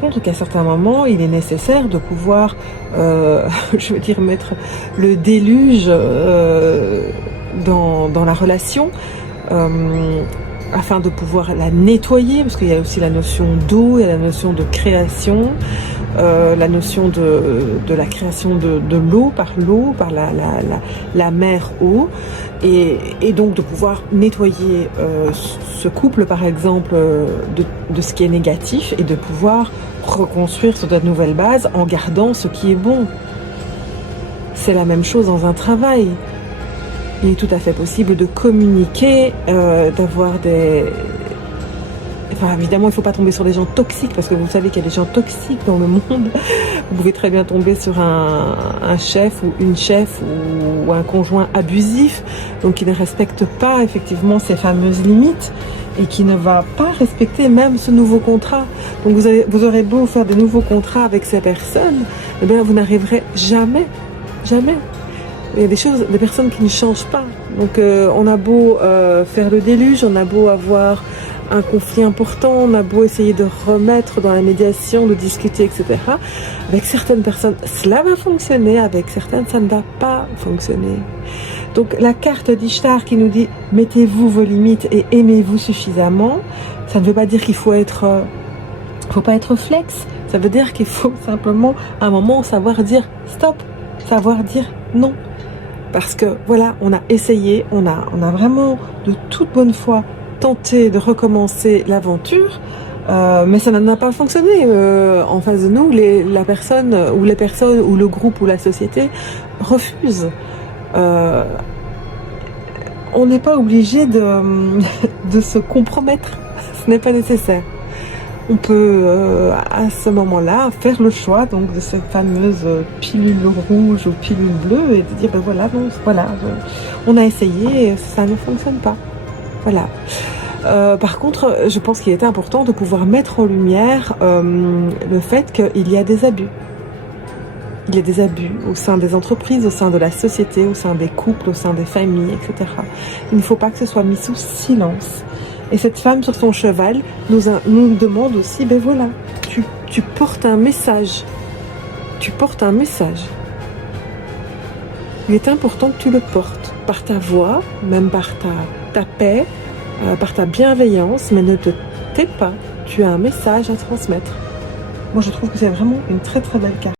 Contre qu'à certains moments, il est nécessaire de pouvoir, je veux dire, mettre le déluge dans la relation, afin de pouvoir la nettoyer, parce qu'il y a aussi la notion d'eau, il y a la notion de création, la notion de la création de l'eau, par la mer eau, et donc de pouvoir nettoyer ce couple, par exemple, de ce qui est négatif, et de pouvoir reconstruire sur de nouvelles bases en gardant ce qui est bon. C'est la même chose dans un travail. Il est tout à fait possible de communiquer, d'avoir des... Enfin, évidemment, il ne faut pas tomber sur des gens toxiques, parce que vous savez qu'il y a des gens toxiques dans le monde. Vous pouvez très bien tomber sur un chef ou une chef ou un conjoint abusif, donc qui ne respecte pas effectivement ces fameuses limites et qui ne va pas respecter même ce nouveau contrat. Donc vous aurez beau faire de nouveaux contrats avec ces personnes, eh bien vous n'arriverez jamais. Il y a des personnes qui ne changent pas. Donc on a beau faire le déluge, on a beau avoir un conflit important, on a beau essayer de remettre dans la médiation, de discuter, etc. Avec certaines personnes, cela va fonctionner, avec certaines, ça ne va pas fonctionner. Donc la carte d'Ishtar qui nous dit « Mettez-vous vos limites et aimez-vous suffisamment », ça ne veut pas dire qu'il faut pas être flex. Ça veut dire qu'il faut simplement, à un moment, savoir dire « stop », savoir dire « non ». Parce que voilà, on a essayé, on a vraiment de toute bonne foi tenté de recommencer l'aventure, mais ça n'a pas fonctionné. En face de nous, les personnes ou le groupe ou la société refusent. On n'est pas obligé de se compromettre, ce n'est pas nécessaire. On peut à ce moment-là faire le choix donc de cette fameuse pilule rouge ou pilule bleue et de dire ben voilà, non, voilà, on a essayé et ça ne fonctionne pas. Voilà. Par contre, je pense qu'il est important de pouvoir mettre en lumière le fait qu'il y a des abus. Il y a des abus au sein des entreprises, au sein de la société, au sein des couples, au sein des familles, etc. Il ne faut pas que ce soit mis sous silence. Et cette femme sur son cheval nous demande aussi, ben voilà, tu portes un message. Tu portes un message. Il est important que tu le portes par ta voix, même par ta paix, par ta bienveillance, mais ne te tais pas. Tu as un message à transmettre. Moi, je trouve que c'est vraiment une très très belle carte.